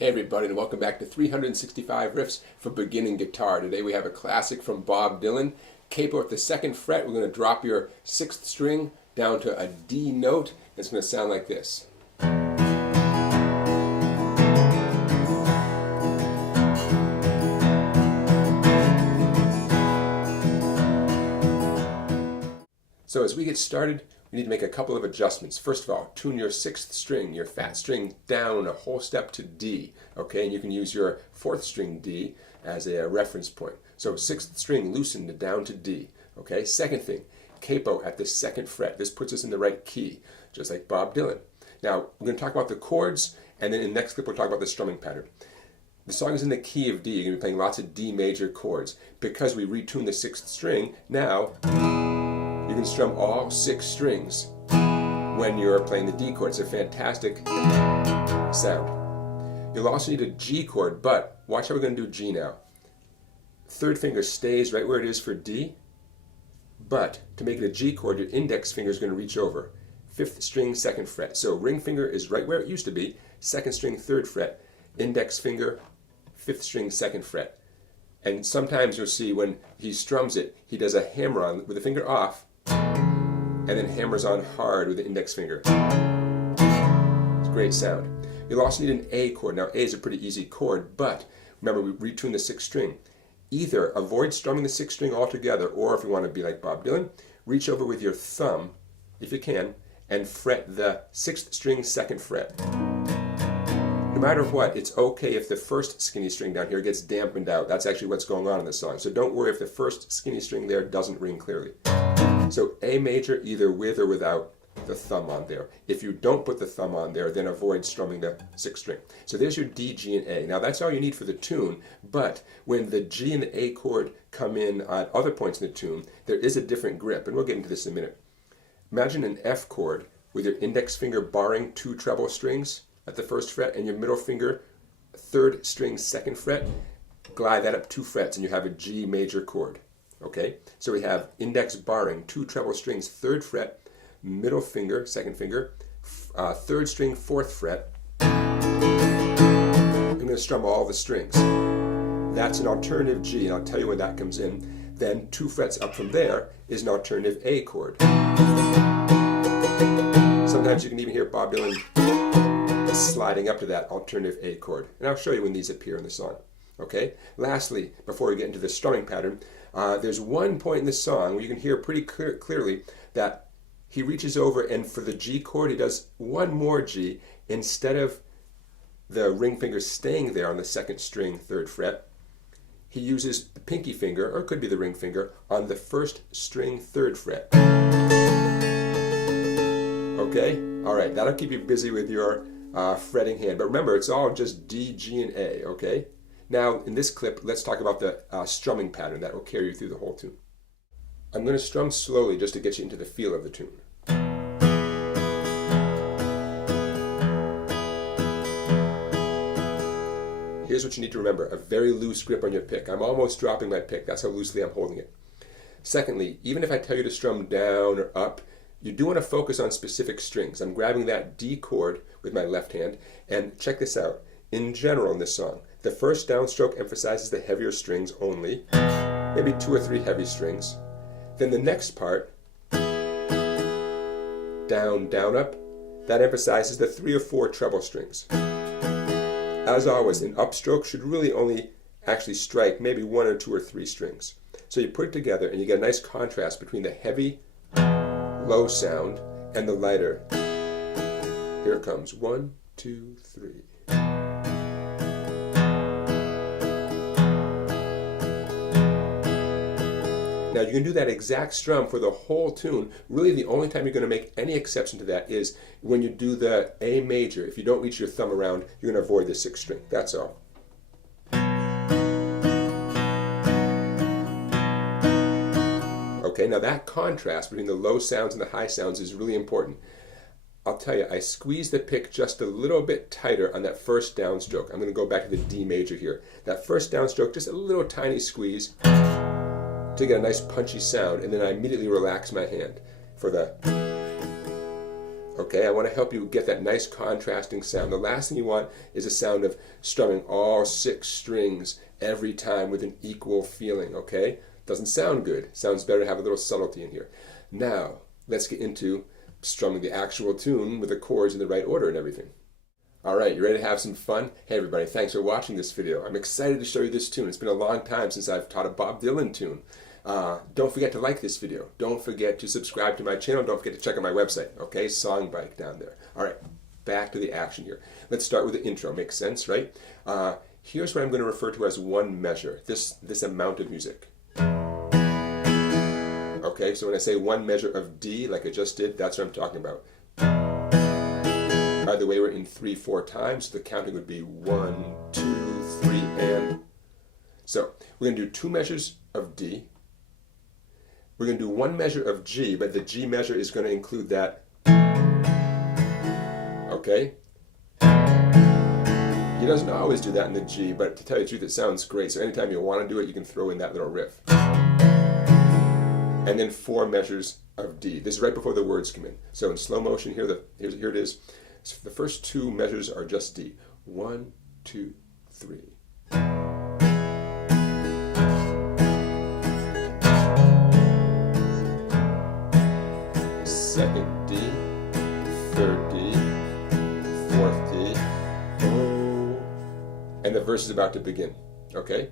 Hey everybody, and welcome back to 365 Riffs for Beginning Guitar. Today we have a classic from Bob Dylan. Capo at the 2nd fret. We're going to drop your 6th string down to a D note. It's going to sound like this. So as we get started, we need to make a couple of adjustments. First of all, tune your 6th string, your fat string, down a whole step to D. Okay, and you can use your 4th string D as a reference point. So 6th string loosened down to D. Okay, second thing, capo at the 2nd fret. This puts us in the right key, just like Bob Dylan. Now, we're going to talk about the chords, and then in the next clip we'll talk about the strumming pattern. The song is in the key of D. You're going to be playing lots of D major chords. Because we retuned the 6th string, now you can strum all 6 strings when you're playing the D chord. It's a fantastic sound. You'll also need a G chord, but watch how we're going to do G now. 3rd finger stays right where it is for D, but to make it a G chord, your index finger is going to reach over. 5th string, 2nd fret. So ring finger is right where it used to be, 2nd string, 3rd fret, index finger, 5th string, 2nd fret. And sometimes you'll see when he strums it, he does a hammer on with the finger off, and then hammers on hard with the index finger. It's a great sound. You'll also need an A chord. Now A is a pretty easy chord, but remember we retuned the 6th string. Either avoid strumming the 6th string altogether, or if you want to be like Bob Dylan, reach over with your thumb, if you can, and fret the 6th string, 2nd fret. No matter what, it's okay if the 1st skinny string down here gets dampened out. That's actually what's going on in the song. So don't worry if the 1st skinny string there doesn't ring clearly. So A major either with or without the thumb on there. If you don't put the thumb on there, then avoid strumming the 6th string. So there's your D, G, and A. Now that's all you need for the tune, but when the G and the A chord come in at other points in the tune, there is a different grip, and we'll get into this in a minute. Imagine an F chord with your index finger barring 2 treble strings at the 1st fret and your middle finger 3rd string, 2nd fret. Glide that up 2 frets and you have a G major chord. Okay, so we have index barring 2 treble strings, 3rd fret, middle finger, 2nd finger, 3rd string, 4th fret. I'm going to strum all the strings. That's an alternative G, and I'll tell you when that comes in. Then 2 frets up from there is an alternative A chord. Sometimes you can even hear Bob Dylan sliding up to that alternative A chord. And I'll show you when these appear in the song. Okay? Lastly, before we get into the strumming pattern, there's one point in the song where you can hear pretty clearly that he reaches over and for the G chord he does one more G. Instead of the ring finger staying there on the 2nd string, 3rd fret, he uses the pinky finger, or it could be the ring finger, on the 1st string, 3rd fret. Okay? Alright, that'll keep you busy with your fretting hand. But remember, it's all just D, G, and A, okay? Now, in this clip, let's talk about the strumming pattern that will carry you through the whole tune. I'm going to strum slowly just to get you into the feel of the tune. Here's what you need to remember, a very loose grip on your pick. I'm almost dropping my pick, that's how loosely I'm holding it. Secondly, even if I tell you to strum down or up, you do want to focus on specific strings. I'm grabbing that D chord with my left hand, and check this out. In general in this song, the first downstroke emphasizes the heavier strings only, maybe 2 or 3 heavy strings. Then the next part, down, down, up, that emphasizes the 3 or 4 treble strings. As always, an upstroke should really only actually strike maybe 1 or 2 or 3 strings. So you put it together and you get a nice contrast between the heavy, low sound and the lighter. Here it comes, 1, 2, 3. Now you can do that exact strum for the whole tune. Really the only time you're going to make any exception to that is when you do the A major. If you don't reach your thumb around, you're going to avoid the 6th string. That's all. Okay, now that contrast between the low sounds and the high sounds is really important. I'll tell you, I squeeze the pick just a little bit tighter on that 1st downstroke. I'm going to go back to the D major here. That 1st downstroke, just a little tiny squeeze to get a nice punchy sound, and then I immediately relax my hand for the Okay, I want to help you get that nice contrasting sound. The last thing you want is a sound of strumming all 6 strings every time with an equal feeling, okay? Doesn't sound good. Sounds better to have a little subtlety in here. Now, let's get into strumming the actual tune with the chords in the right order and everything. All right, you ready to have some fun? Hey everybody, thanks for watching this video. I'm excited to show you this tune. It's been a long time since I've taught a Bob Dylan tune. Don't forget to like this video. Don't forget to subscribe to my channel. Don't forget to check out my website, okay? Songbike down there. All right, back to the action here. Let's start with the intro. Makes sense, right? Here's what I'm going to refer to as one measure, this amount of music. Okay, so when I say one measure of D, like I just did, that's what I'm talking about. By the way, we're in 3/4 times, so the counting would be 1, 2, 3, and. So we're going to do 2 measures of D. We're going to do 1 measure of G, but the G measure is going to include that. Okay? He doesn't always do that in the G, but to tell you the truth, it sounds great. So anytime you want to do it, you can throw in that little riff. And then 4 measures of D. This is right before the words come in. So in slow motion, here it is. So the first 2 measures are just D. 1, 2, 3. Second D, 3rd D, 4th D, oh, and the verse is about to begin, okay?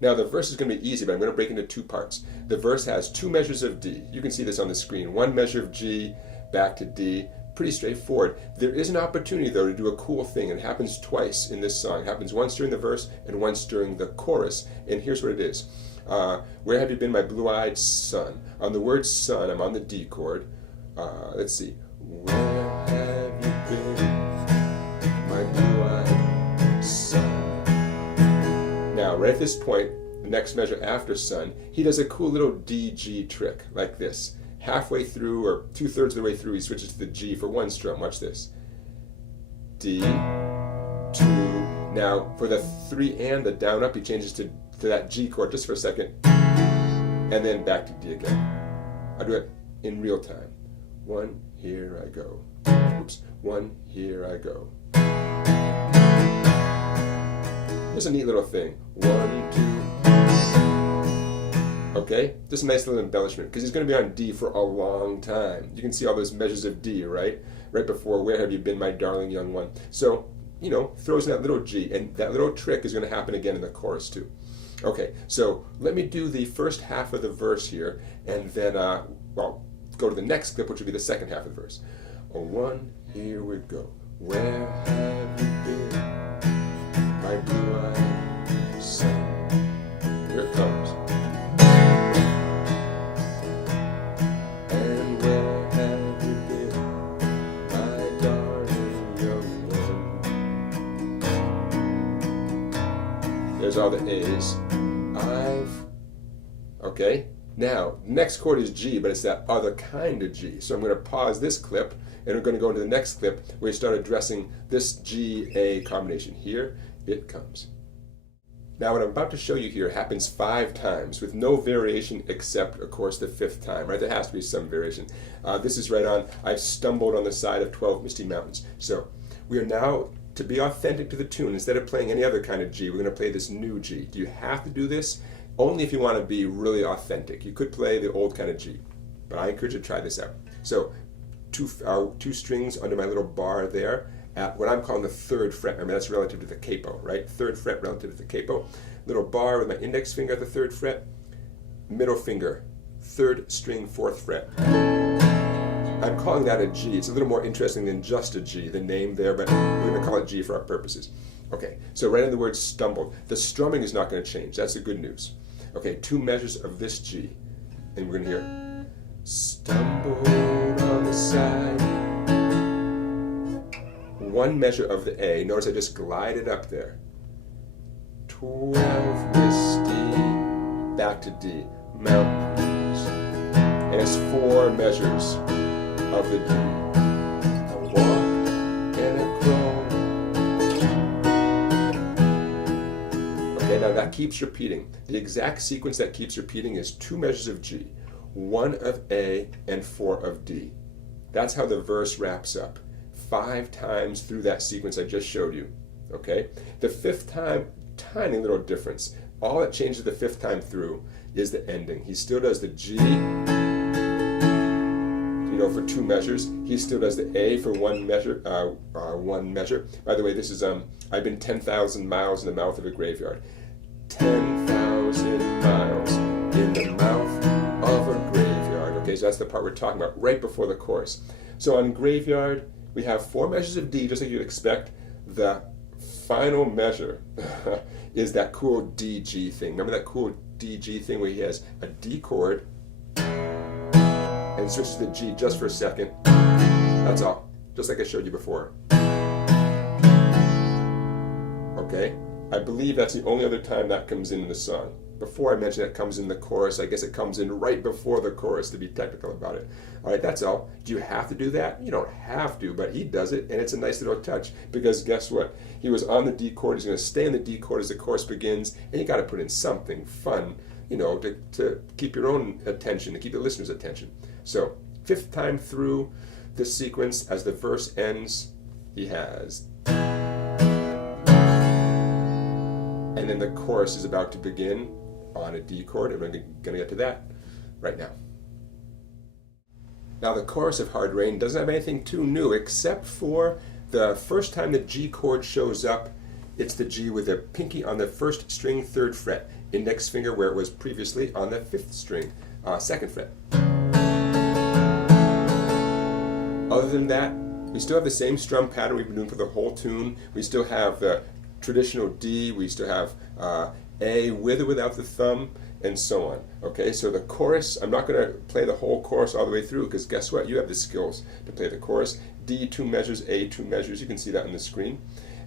Now the verse is going to be easy, but I'm going to break into 2 parts. The verse has 2 measures of D. You can see this on the screen. 1 measure of G, back to D. Pretty straightforward. There is an opportunity though to do a cool thing, and it happens twice in this song. It happens once during the verse and once during the chorus, and here's what it is. Where have you been, my blue-eyed son? On the word son, I'm on the D chord. Let's see. Where have you been, my blue-eyed son? Now, right at this point, the next measure after son, he does a cool little D-G trick, like this. Halfway through, or 2/3 of the way through, he switches to the G for 1 strum. Watch this. D, 2. Now, for the 3 and the down up, he changes to that G chord just for a second, and then back to D again. I'll do it in real time. 1, here I go. Oops. 1, here I go. Here's a neat little thing. 1, 2. Okay? Just a nice little embellishment, because he's going to be on D for a long time. You can see all those measures of D, right? Right before, where have you been, my darling young one? So, you know, throws in that little G, and that little trick is going to happen again in the chorus too. Okay, so let me do the first half of the verse here, and then, well, go to the next clip, which will be the second half of the verse. 1, here we go. Where have you been, my blue-eyed son? Here it comes. And where have you been, my darling young one? There's all the A's. Okay? Now, next chord is G, but it's that other kind of G. So I'm going to pause this clip, and we're going to go into the next clip where we start addressing this G-A combination. Here it comes. Now, what I'm about to show you here happens 5 times with no variation except, of course, the 5th time, right? There has to be some variation. This is right on, I've stumbled on the side of 12 misty mountains. So we are now, to be authentic to the tune, instead of playing any other kind of G, we're going to play this new G. Do you have to do this? Only if you want to be really authentic. You could play the old kind of G, but I encourage you to try this out. So 2 strings under my little bar there at what I'm calling the 3rd fret. Remember, that's relative to the capo, right? 3rd fret relative to the capo. Little bar with my index finger at the 3rd fret, middle finger, 3rd string, 4th fret. I'm calling that a G. It's a little more interesting than just a G, the name there, but we're going to call it G for our purposes. Okay, so right in the word stumbled. The strumming is not going to change. That's the good news. Okay, 2 measures of this G. And we're going to hear stumbled on the side. 1 measure of the A. Notice I just glided up there. 12 misty, back to D. Mountains. And it's 4 measures of the D. A walk and a crawl. Okay, now that keeps repeating. The exact sequence that keeps repeating is 2 measures of G, 1 of A, and 4 of D. That's how the verse wraps up. 5 times through that sequence I just showed you. Okay? The 5th time, tiny little difference. All that changes the 5th time through is the ending. He still does the G, for 2 measures. He still does the A for 1 measure. By the way, this is I've been 10,000 miles in the mouth of a graveyard. 10,000 miles in the mouth of a graveyard. Okay, so that's the part we're talking about right before the chorus. So on graveyard, we have 4 measures of D, just like you'd expect. The final measure is that cool DG thing. Remember that cool DG thing where he has a D chord and switches to the G just for a second. That's all, just like I showed you before. Okay, I believe that's the only other time that comes in the song. Before I mentioned it comes in the chorus. I guess it comes in right before the chorus, to be technical about it. All right, that's all. Do you have to do that? You don't have to, but he does it, and it's a nice little touch, because guess what? He was on the D chord. He's going to stay in the D chord as the chorus begins, and you got to put in something fun, to keep your own attention, to keep the listener's attention. So 5th time through this sequence, as the verse ends, he has, and then the chorus is about to begin on a D chord, and we're going to get to that right now. Now the chorus of Hard Rain doesn't have anything too new, except for the first time the G chord shows up, it's the G with the pinky on the 1st string, 3rd fret, index finger where it was previously on the 5th string, 2nd fret. Other than that, we still have the same strum pattern we've been doing for the whole tune. We still have the traditional D, we still have A with or without the thumb, and so on. Okay, so the chorus, I'm not going to play the whole chorus all the way through, because guess what? You have the skills to play the chorus. D 2 measures, A 2 measures, you can see that on the screen.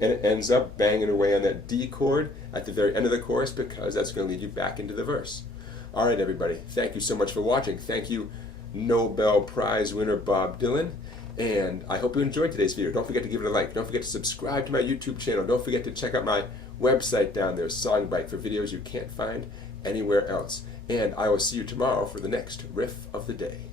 And it ends up banging away on that D chord at the very end of the chorus, because that's going to lead you back into the verse. All right, everybody, thank you so much for watching. Thank you, Nobel Prize winner Bob Dylan. And I hope you enjoyed today's video. Don't forget to give it a like. Don't forget to subscribe to my YouTube channel. Don't forget to check out my website down there, Songbite, for videos you can't find anywhere else. And I will see you tomorrow for the next riff of the day.